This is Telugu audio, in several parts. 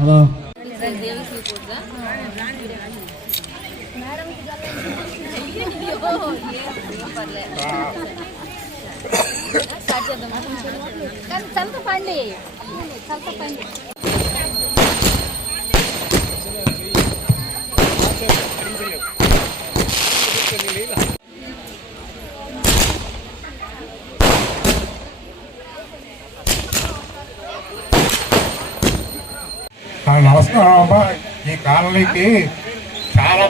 హలో చల్లపండి నమస్కారం అమ్మా. ఈ కాలనీకి చాలా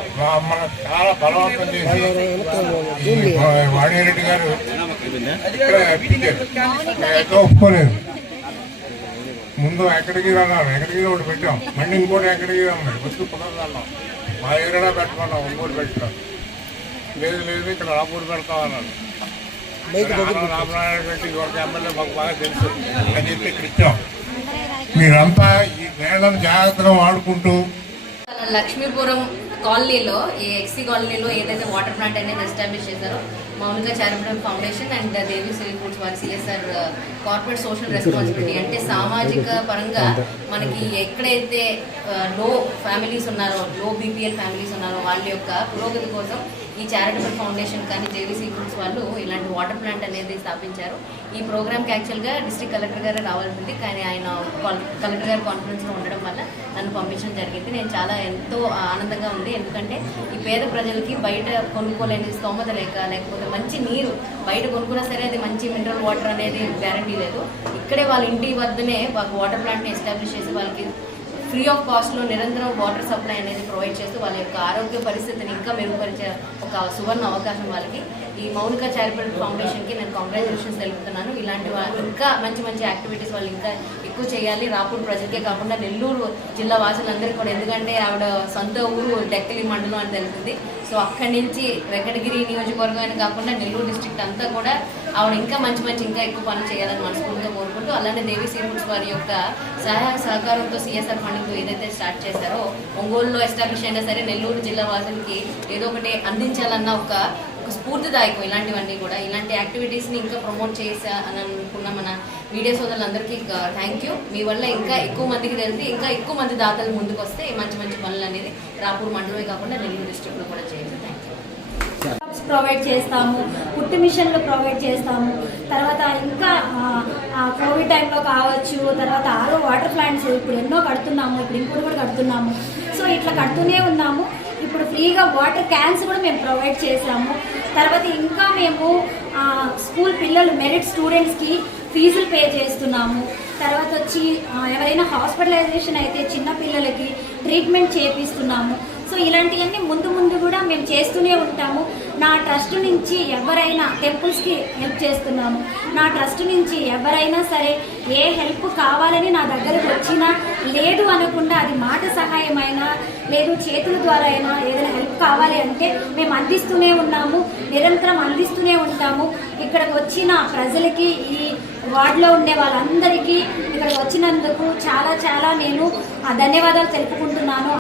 చాలా బలవంతం చేసి వాణిరెడ్డి గారు ఇక్కడ ఒప్పుకోలేదు. ముందు ఎక్కడికి అన్నారు, ఎక్కడికి ఒకటి పెట్టాం, మళ్ళీ ఇంకోటి ఎక్కడికి ఉన్నాయి, వస్తు పునరున్నాం. మా ఏరియాలో పెట్టమన్నాం, ఒంగోలు పెట్టాం. లేదు లేదు ఇక్కడ రాపూర్ పెడతామన్నారు. రామనారాయణ రెడ్డి ఒక ఎమ్మెల్యే మాకు బాగా తెలుసు అని చెప్పి ఇక్కడ ఇచ్చాం. మీరంతా ఈ వేళను జాగ్రత్తగా వాడుకుంటూ లక్ష్మీపురం కాలనీలో ఈ ఎక్సీ కాలనీలో ఏదైతే వాటర్ ప్లాంట్ అనేది ఎస్టాబ్లిష్ చేశారో Mounika charitable foundation and Devi civil foods వారి సిఎస్ఆర్ కార్పొరేట్ సోషల్ రెస్పాన్సిబిలిటీ అంటే సామాజిక పరంగా మనకి ఎక్కడైతే లో ఫ్యామిలీస్ ఉన్నారో, లో బీపీఎల్ ఫ్యామిలీస్ ఉన్నారో వాళ్ళ యొక్క పురోగతి కోసం ఈ చారిటబుల్ ఫౌండేషన్ కానీ జేవీసీ ఫుడ్స్ వాళ్ళు ఇలాంటి వాటర్ ప్లాంట్ అనేది స్థాపించారు. ఈ ప్రోగ్రామ్కి యాక్చువల్గా డిస్ట్రిక్ట్ కలెక్టర్ గారే రావాల్సింది, కానీ ఆయన కలెక్టర్ గారి కాన్ఫరెన్స్లో ఉండడం వల్ల నన్ను పంపించడం జరిగింది. నేను చాలా ఎంతో ఆనందంగా ఉంది, ఎందుకంటే ఈ పేద ప్రజలకి బయట కొనుక్కోలేని స్తోమత లేకపోతే మంచి నీరు బయట కొనుక్కున్నా సరే అది మంచి మినరల్ వాటర్ అనేది గ్యారంటీ లేదు. ఇక్కడే వాళ్ళ ఇంటి వద్దనే వాళ్ళకి వాటర్ ప్లాంట్ని ఎస్టాబ్లిష్ చేసి వాళ్ళకి ఫ్రీ ఆఫ్ కాస్ట్లో నిరంతరం వాటర్ సప్లై అనేది ప్రొవైడ్ చేస్తూ వాళ్ళ యొక్క ఆరోగ్య పరిస్థితిని ఇంకా మెరుగుపరిచే ఒక సువర్ణ అవకాశం వాళ్ళకి. ఈ మౌనిక చారిటబుల్ ఫౌండేషన్కి నేను కంగ్రాచులేషన్స్ తెలుపుతున్నాను. ఇలాంటి ఇంకా మంచి మంచి యాక్టివిటీస్ వాళ్ళు ఇంకా ఎక్కువ చేయాలి. రాపూర్ ప్రజలకే కాకుండా నెల్లూరు జిల్లా వాసులందరికీ కూడా, ఎందుకంటే ఆవిడ సొంత ఊరు డెక్కలి మండలం అని తెలుస్తుంది. సో అక్కడి నుంచి వెంకటగిరి నియోజకవర్గం అని కాకుండా నెల్లూరు డిస్ట్రిక్ట్ అంతా కూడా ఆవిడ ఇంకా మంచి ఇంకా ఎక్కువ పనులు చేయాలని మనస్ఫూర్తిగా కోరుకుంటూ, అలానే దేవి సీఫుడ్స్ వారి యొక్క సహాయ సహకారంతో సిఎస్ఆర్ ఫండింగ్ ఏదైతే స్టార్ట్ చేశారో ఒంగోలులో ఎస్టాబ్లిష్ అయినా సరే నెల్లూరు జిల్లా వాసులకి ఏదో ఒకటి అందించాలన్న ఒక స్ఫూర్తిదాయకం. ఇలాంటివన్నీ కూడా ఇలాంటి యాక్టివిటీస్ని ఇంకా ప్రమోట్ చేసా అని అనుకున్న మన మీడియా సోదరులందరికీ థ్యాంక్ యూ. మీ వల్ల ఇంకా ఎక్కువ మందికి తెలిసి ఇంకా ఎక్కువ మంది దాతలు ముందుకు వస్తే మంచి పనులు అనేది రాపూర్ మండలమే కాకుండా నెల్లూరు డిస్ట్రిక్ట్లో కూడా చేయాలి. Thank you. ప్రొవైడ్ చేస్తాము, కుట్టు మిషన్లు ప్రొవైడ్ చేస్తాము. తర్వాత ఇంకా కోవిడ్ టైంలో కావచ్చు, తర్వాత ఆరో వాటర్ ప్లాంట్స్ ఇప్పుడు ఎన్నో కడుతున్నాము, ఇప్పుడు ఇంకోటి కూడా కడుతున్నాము. సో ఇట్లా కడుతూనే ఉన్నాము. ఇప్పుడు ఫ్రీగా వాటర్ క్యాన్స్ కూడా మేము ప్రొవైడ్ చేసాము. తర్వాత ఇంకా మేము స్కూల్ పిల్లలు మెరిట్ స్టూడెంట్స్కి ఫీజులు పే చేస్తున్నాము. తర్వాత వచ్చి ఎవరైనా హాస్పిటలైజేషన్ అయితే చిన్న పిల్లలకి ట్రీట్మెంట్ చేపిస్తున్నాము. సో ఇలాంటివన్నీ ముందు కూడా మేము చేస్తూనే ఉంటాము. నా ట్రస్ట్ నుంచి ఎవరైనా టెంపుల్స్కి హెల్ప్ చేస్తున్నాము. నా ట్రస్ట్ నుంచి ఎవరైనా సరే ఏ హెల్ప్ కావాలని నా దగ్గరకు వచ్చినా, లేదు అనకుండా అది మాట సహాయమైనా లేదు చేతుల ద్వారా అయినా ఏదైనా హెల్ప్ కావాలి అంటే మేము అందిస్తూనే ఉన్నాము, నిరంతరం అందిస్తూనే ఉంటాము. ఇక్కడికి వచ్చిన ప్రజలకి, ఈ వార్డులో ఉండే వాళ్ళందరికీ ఇక్కడికి వచ్చినందుకు చాలా నేను ధన్యవాదాలు తెలుపుకుంటున్నాను.